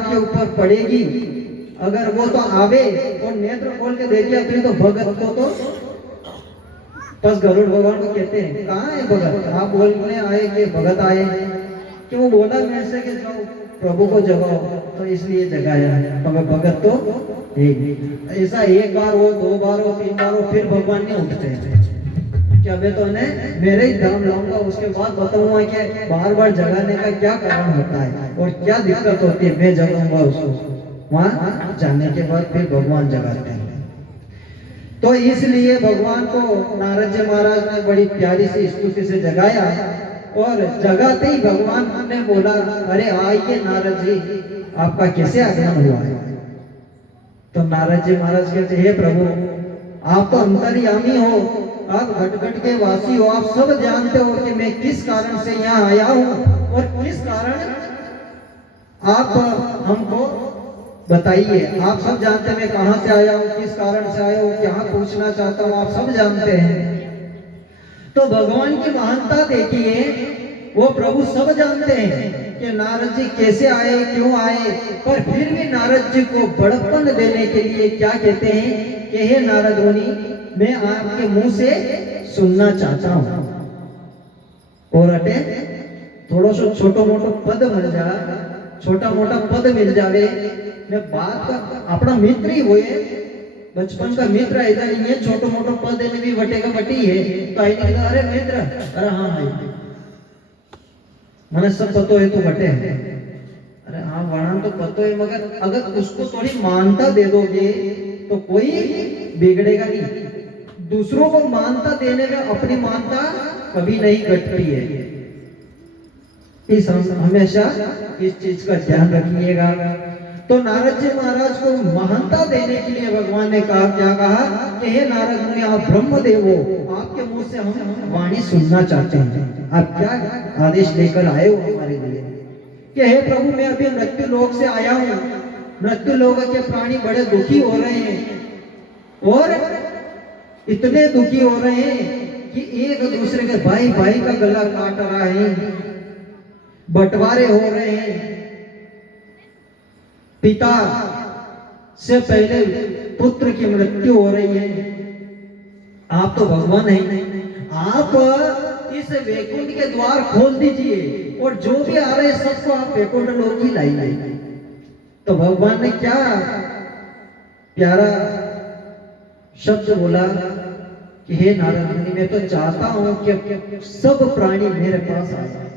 आपके ऊपर पड़ेगी, अगर वो तो आवे और नेत्र खोल के देखे अपने तो भगत को तो बस गरुड़ भगवान को कहते हैं कहाँ है भगत, आप बोलने आए कि भगत आए कि वो बोला मेरे से कि जाओ प्रभु को जगाओ, तो इसलिए जगाया, मगर भगत तो एक। ऐसा एक बार हो, दो बार हो, तीन बार हो, फिर भगवान नहीं उठते हैं कि अबे तो ने मेरे ही धाम लाऊंगा, उसके बाद बताऊंगा कि बार बार जगाने का क्या कारण होता है और क्या दिक्कत होती है, मैं जगाऊंगा उसको। वहां जाने के बाद फिर भगवान जगाते हैं। तो इसलिए भगवान को नारद जी महाराज ने बड़ी प्यारी सी स्तुति से जगाया, और जगाते ही भगवान ने बोला, अरे आइए नारद जी, आपका कैसे आगमन हुआ है। तो नारद जी महाराज कहते, हे प्रभु, आप तो अंतर्यामी हो, आप घट घट के वासी हो, आप सब जानते हो कि मैं किस कारण से यहाँ आया हूँ और किस कारण आप हमको बताइए। आप सब जानते हैं मैं कहाँ से आया हूँ, किस कारण से आया हूँ, क्या पूछना चाहता हूँ, आप सब जानते हैं। तो भगवान की महानता देखिए, वो प्रभु सब जानते हैं कि नारद जी कैसे आए, क्यों आए, पर फिर भी नारद जी को बड़प्पन देने के लिए क्या कहते हैं कि हे नारद मुनि, मैं आपके मुंह से सुनना चाहता हूँ। और अटे थोड़ा सा छोटो मोटो पद मिल जा, छोटा मोटा पद मिल जावे, मैं बात का अपना मित्र ही हुए, बचपन का मित्र ऐसा नहीं है, छोटो मोटो पद देने भी बटेगा बटी है, तो आई नहीं, अरे मित्र, अरे हाँ भाई मैंने सब पतो है तो बटे है, अरे हाँ वरना तो पतो है, मगर अगर उसको थोड़ी मानता दे दोगे तो कोई बिगड़ेगा नहीं। दूसरों को मानता देने में अपनी मानता कभी नहीं घटती है। इस हमेशा इस चीज का ध्यान रखिएगा। तो नारद जी महाराज को महानता देने के लिए भगवान ने कहा, क्या कहा कि हे नारद मुनि, आप ब्रह्मदेव हो, आपके मुंह से हम वाणी सुनना चाहते हैं, आप क्या आदेश लेकर आए हो हमारे लिए। कि हे प्रभु, मैं अभी मृत्यु लोक से आया हूँ, मृत्यु लोक के प्राणी बड़े दुखी हो रहे हैं, और इतने दुखी हो रहे हैं कि एक दूसरे के भाई भाई का गला काट रहा है, बंटवारे हो रहे हैं, पिता से पहले पुत्र की मृत्यु हो रही है। आप तो भगवान हैं, आप इस वैकुंठ के द्वार खोल दीजिए और जो भी आ रहे सबको आप वैकुंठ लोक ही लाइए। तो भगवान ने क्या प्यारा शब्द बोला कि हे नारद मुनि, मैं तो चाहता हूं कि सब प्राणी मेरे पास आए,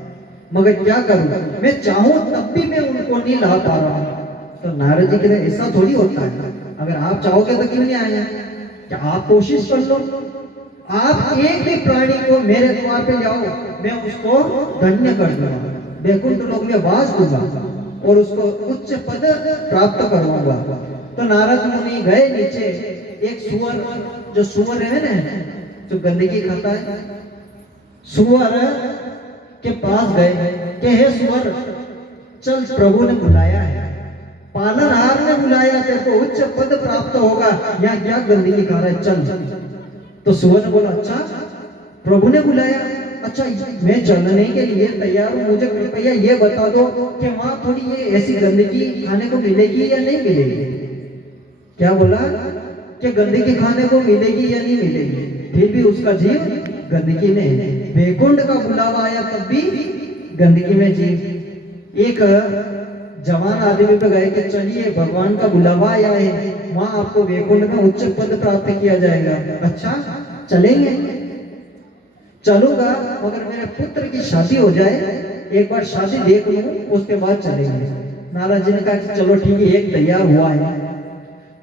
मगर क्या करूं, मैं चाहूं तब भी मैं उनको नहीं ला पा रहा हूं। तो नारद जी कहते, ऐसा थोड़ी होता है, अगर आप चाहोगे तो क्यों नहीं आए, क्या आप कोशिश कर लो, आप एक भी प्राणी को मेरे द्वार पे जाओ, मैं उसको धन्य कर दूंगा, वैकुंठ लोक में वास दूंगा और उसको उच्च पद प्राप्त करवाऊंगा। तो नारद मुनि गए नीचे, एक सुअर, जो सुअर है ना जो गंदगी खाता है, सुअर के पास गए कि हे सुअर, चल प्रभु ने बुलाया है, पालनहार ने बुलाया, तेरे को उच्च पद प्राप्त होगा, यहाँ क्या गंदगी खा रहा है, चल। तो सुअर ने बोला, अच्छा प्रभु ने बुलाया, अच्छा मैं चलने के लिए तैयार हूँ, मुझे कृपया ये बता दो कि वहां थोड़ी ये ऐसी गंदगी खाने को मिलेगी या नहीं मिलेगी। क्या बोला कि गंदगी खाने को मिलेगी या नहीं मिलेगी, फिर भी उसका जीव गंदगी में, वैकुंठ का बुलावा आया तब भी गंदगी में जीव। एक जवान आदमी पे गए कि चलिए भगवान का बुलावा आया है, वहां आपको वैकुंठ में उच्च पद प्राप्त किया जाएगा। अच्छा चलेंगे, चलूंगा, मगर मेरे पुत्र की शादी हो जाए, एक बार शादी देख लूं, उसके बाद चलेंगे। नारद जी ने कहा चलो ठीक है, एक तैयार हुआ है,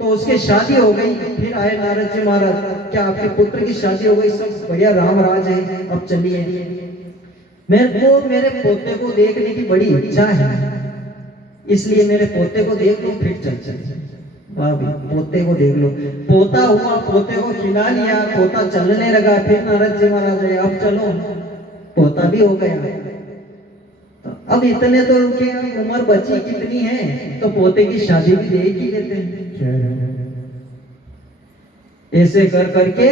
तो उसकी शादी हो गई। फिर आए नारद जी महाराज, क्या आपके पुत्र की शादी हो गई, सब बढ़िया राम राज है, अब चलिए, मेरे को मेरे पोते को देखने की बड़ी इच्छा है, इसलिए मेरे पोते को देख लो फिर चल। वाह भाई, पोते को देख लो, पोता हुआ, पोते को खिला लिया, पोता चलने लगा, फिर नारद जी महाराज आए, अब चलो, पोता भी हो गया। तो अब इतने तो उनकी उम्र बची कितनी है, तो पोते की शादी भी देख ही लेते हैं। ऐसे कर करके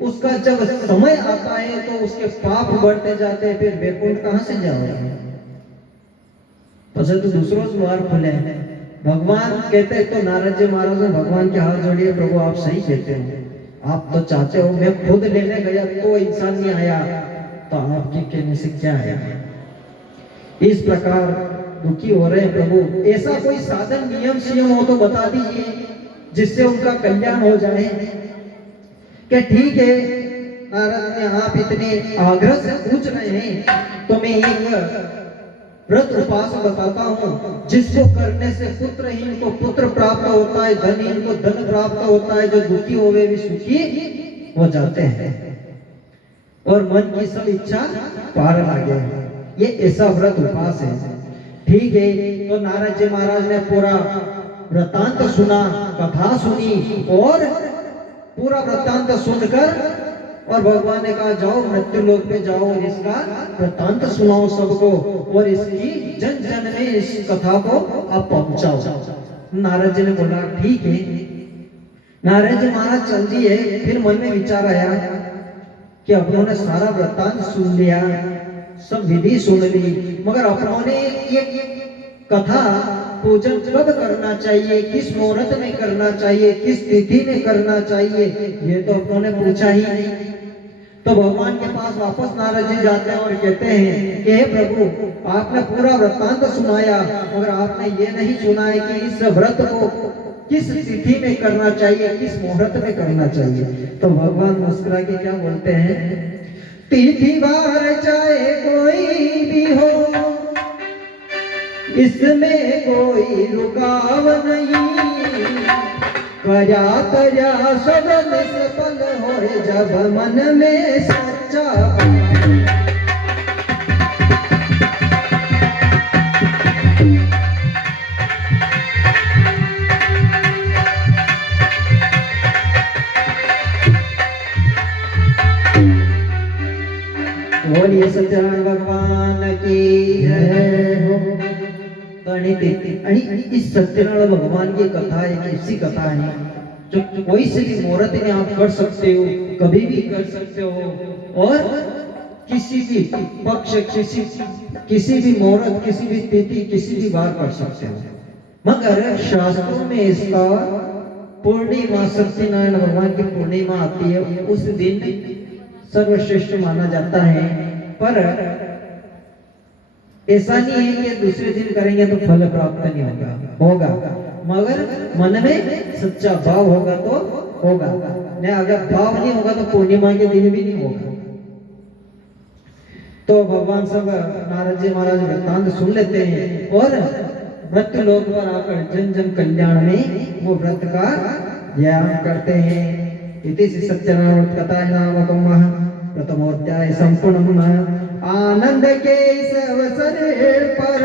उसका जब समय आता है तो उसके पाप बढ़ते जाते हैं, फिर वैकुंठ कहां से जाओगे। पसे तो दूसरों द्वार खुले हैं। भगवान कहते हैं तो नारद जी महाराज ने भगवान के हाथ जोड़िए, प्रभु आप सही कहते हो, आप तो चाहते हो मैं खुद लेने गया तो इंसान नहीं आया, तो आपके कहने से क्या है। इस प्रकार दुखी हो रहे हैं प्रभु, ऐसा कोई साधन नियम सियम हो तो बता दीजिए जिससे उनका कल्याण हो जाए। क्या ठीक है नारद ने, आप इतने आग्रह से पूछ रहे हैं तो मैं एक व्रत उपास बताता हूँ जिसको करने से पुत्रहीन को पुत्र प्राप्त होता है, धनहीन को धन प्राप्त होता है, जो दुखी होवे भी सुखी हो जाते हैं और मन की सब इच्छा पार लागे। ये ऐसा व्रत उपास है। ठीक है, तो नारद जी महाराज ने पूरा वृत्तांत सुना, कथा सुनी और पूरा वृत्तांत सुनकर और भगवान ने कहा जाओ मृत्यु लोक पे जाओ और इसका वृत्तांत सुनाओ सबको और इसकी जन जन में इस कथा को आप पहुंचाओ। नारद जी ने बोला ठीक है। नारद जी महाराज चल दिए। फिर मन में विचार आया कि अपनों ने सारा वृत्तांत सुन लिया, सब विधि सुन ली, मगर अपनों ने ये कथा पूजन कब करना चाहिए, किस मुहूर्त में करना चाहिए, किस तिथि में करना चाहिए, ये तो अपनों ने पूछा ही नहीं। तो भगवान के पास वापस नारद जी जाते हैं और कहते हैं कि हे प्रभु आपने पूरा वृत्तांत सुनाया मगर आपने ये नहीं सुना है कि इस व्रत को किस तिथि में करना चाहिए, किस मुहूर्त में करना चाहिए। तो भगवान मुस्कुरा के क्या बोलते हैं, तिथि वार चाहे कोई भी हो इसमें कोई रुकाव नहीं, करया करया सबन सफल हो जब मन में सच्चा। बोलिए सत्यनारायण भगवान की जय हो। आणि इस सत्यनारायण भगवान की कथा एक ऐसी कथा है जो कोई से भी मुहूर्त में आप कर सकते हो, कभी भी कर सकते हो और किसी भी पक्ष, किसी भी मुहूर्त, किसी भी तिथि, किसी भी बार कर सकते हो। मगर शास्त्रों में इसका पूर्णिमा, सत्यनारायण भगवान की पूर्णिमा आती है, उस दिन सर्वश्रेष्ठ माना जाता है। पर ऐसा नहीं है कि दूसरे दिन करेंगे तो फल प्राप्त नहीं होगा, मगर मन में सच्चा भाव होगा तो होगा, नहीं अगर भाव नहीं होगा तो पूर्णिमा के दिन भी नहीं होगा। तो भगवान सब नारद जी महाराज वृत्तांत सुन लेते हैं और मृत्यु लोक पर आकर जन जन कल्याण में वो व्रत का ज्ञान करते हैं। इति सत्यनारायण कथा नामकम प्रथमोध्याय संपूर्ण। आनंद के इस अवसर पर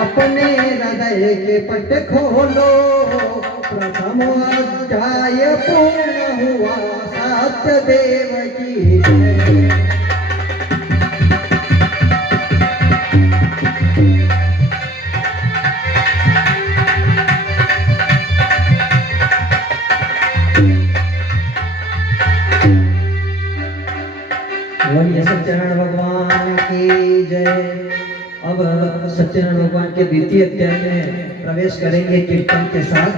अपने हृदय के पट खोलो, प्रथम अध्याय पूर्ण हुआ सत्यदेव की जय। बोलिए सत्यनारायण भगवान की जय। अब सत्यनारायण भगवान के द्वितीय अध्याय में प्रवेश करेंगे कीर्तन के साथ।